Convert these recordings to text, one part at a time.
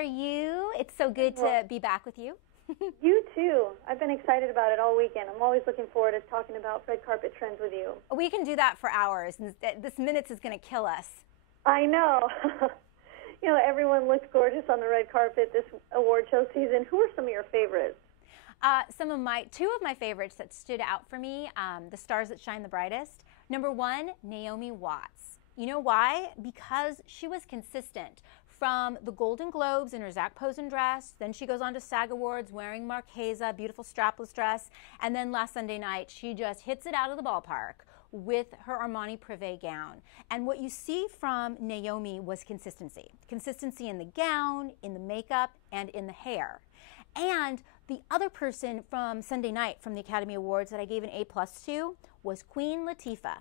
are you? It's so good to be back with you. You too. I've been excited about it all weekend. I'm always looking forward to talking about red carpet trends with you. We can do that for hours. This minutes is going to kill us. I know. You know, everyone looks gorgeous on the red carpet this award show season. Who are some of your favorites? Two of my favorites that stood out for me, the stars that shine the brightest. Number one, Naomi Watts. You know why? Because she was consistent. From the Golden Globes in her Zac Posen dress, then she goes on to SAG Awards wearing Marchesa, beautiful strapless dress, and then last Sunday night she just hits it out of the ballpark with her Armani Privé gown. And what you see from Naomi was consistency. Consistency in the gown, in the makeup, and in the hair. And the other person from Sunday night from the Academy Awards that I gave an A+ to was Queen Latifah.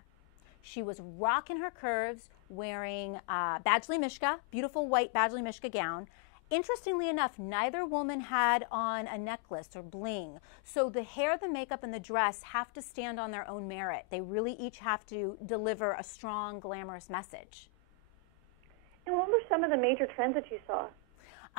She was rocking her curves, wearing Badgley Mishka, beautiful white Badgley Mishka gown. Interestingly enough, neither woman had on a necklace or bling. So the hair, the makeup, and the dress have to stand on their own merit. They really each have to deliver a strong, glamorous message. And what were some of the major trends that you saw?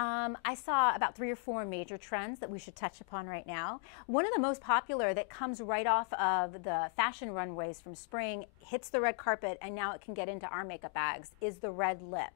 I saw about 3 or 4 major trends that we should touch upon right now. One of the most popular that comes right off of the fashion runways from spring, hits the red carpet, and now it can get into our makeup bags, is the red lip.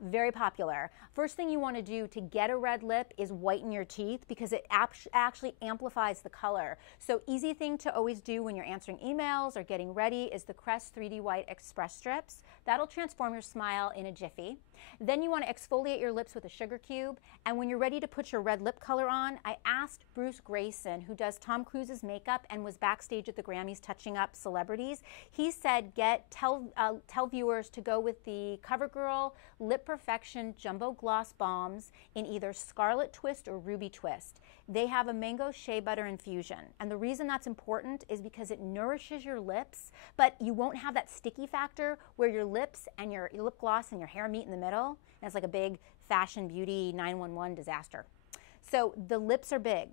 Very popular. First thing you want to do to get a red lip is whiten your teeth because it actually amplifies the color. So easy thing to always do when you're answering emails or getting ready is the Crest 3D White Express Strips. That'll transform your smile in a jiffy. Then you want to exfoliate your lips with a sugar cube. And when you're ready to put your red lip color on, I asked Bruce Grayson, who does Tom Cruise's makeup and was backstage at the Grammys touching up celebrities. He said, tell viewers to go with the CoverGirl Lip Perfection Jumbo Gloss Balms in either Scarlet Twist or Ruby Twist. They have a mango shea butter infusion. And the reason that's important is because it nourishes your lips, but you won't have that sticky factor where your lips and your lip gloss and your hair meet in the middle. And it's like a big fashion beauty 911 disaster. So the lips are big.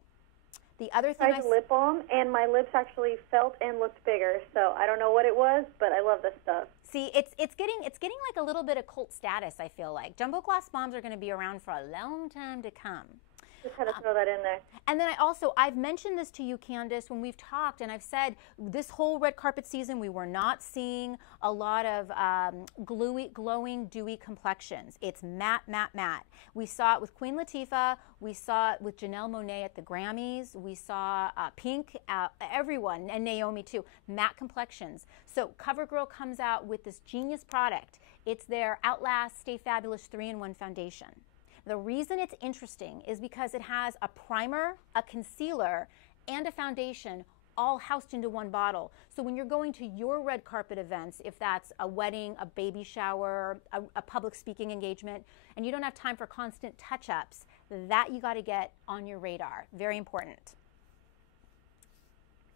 The other thing I tried lip balm, and my lips actually felt and looked bigger. So I don't know what it was, but I love this stuff. See, it's getting like a little bit of cult status, I feel like. Jumbo Gloss Bombs are going to be around for a long time to come. Just had to throw that in there. And then I've mentioned this to you, Candace, when we've talked, and I've said this whole red carpet season we were not seeing a lot of glowing, dewy complexions. It's matte, matte, matte. We saw it with Queen Latifah. We saw it with Janelle Monáe at the Grammys. We saw Pink, everyone, and Naomi too, matte complexions. So CoverGirl comes out with this genius product. It's their Outlast Stay Fabulous 3-in-1 foundation. The reason it's interesting is because it has a primer, a concealer, and a foundation all housed into one bottle. So when you're going to your red carpet events, if that's a wedding, a baby shower, a public speaking engagement, and you don't have time for constant touch-ups, that you got to get on your radar. Very important.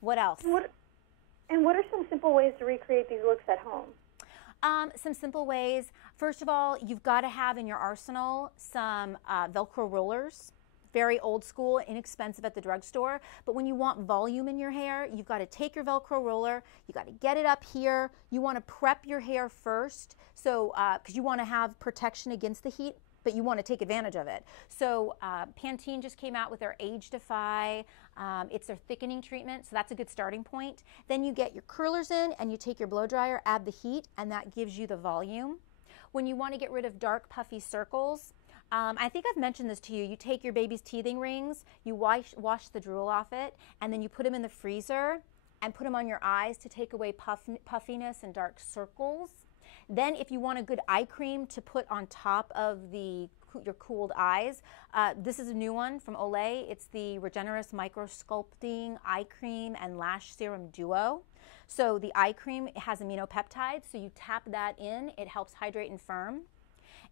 What else? What are some simple ways to recreate these looks at home? Some simple ways. First of all, you've got to have in your arsenal some Velcro rollers. Very old school, inexpensive at the drugstore. But when you want volume in your hair, you've got to take your Velcro roller, you got to get it up here. You want to prep your hair first, so because you want to have protection against the heat, but you want to take advantage of it. So Pantene just came out with their Age Defy. It's their thickening treatment, so that's a good starting point. Then you get your curlers in and you take your blow dryer, add the heat, and that gives you the volume. When you want to get rid of dark puffy circles, I think I've mentioned this to you. You take your baby's teething rings, you wash the drool off it, and then you put them in the freezer and put them on your eyes to take away puffiness and dark circles. Then if you want a good eye cream to put on top of your cooled eyes, this is a new one from Olay. It's the Regenerous Micro Sculpting Eye Cream and Lash Serum Duo. So the eye cream has aminopeptides, so you tap that in, it helps hydrate and firm.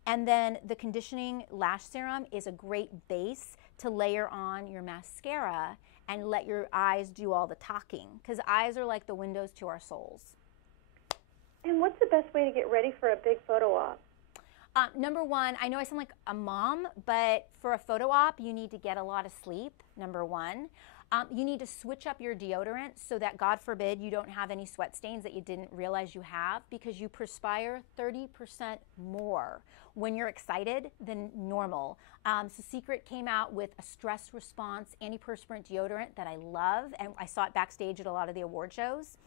And then the conditioning lash serum is a great base to layer on your mascara and let your eyes do all the talking, because eyes are like the windows to our souls. And what's the best way to get ready for a big photo op? Number one, I know I sound like a mom, but for a photo op, you need to get a lot of sleep, number one. You need to switch up your deodorant so that, God forbid, you don't have any sweat stains that you didn't realize you have, because you perspire 30% more when you're excited than normal. So Secret came out with a stress response antiperspirant deodorant that I love, and I saw it backstage at a lot of the award shows.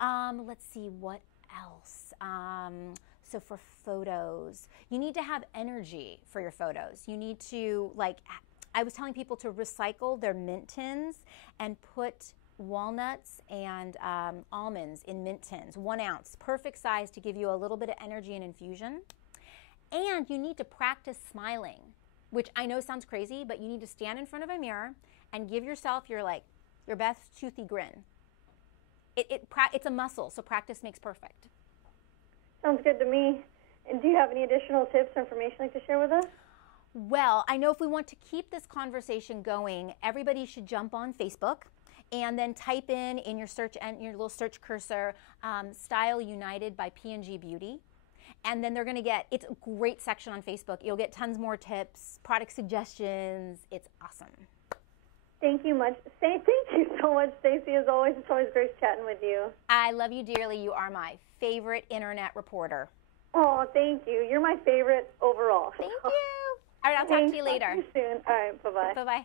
Let's see, what else? So for photos, you need to have energy for your photos. You need to, like, I was telling people to recycle their mint tins and put walnuts and almonds in mint tins, 1 ounce, perfect size to give you a little bit of energy and infusion. And you need to practice smiling, which I know sounds crazy, but you need to stand in front of a mirror and give yourself your best toothy grin. It's a muscle, so practice makes perfect. Sounds good to me. And do you have any additional tips or information you'd like to share with us? Well, I know if we want to keep this conversation going, everybody should jump on Facebook and then type in your search and your little search cursor, Style United by P&G Beauty. And then they're going to get, it's a great section on Facebook. You'll get tons more tips, product suggestions. It's awesome. Thank you so much, Stacy. As always, it's always great chatting with you. I love you dearly. You are my favorite internet reporter. Oh, thank you. You're my favorite overall. Thank you. All right, I'll talk to you later. Talk to you soon. All right, bye-bye. Bye-bye.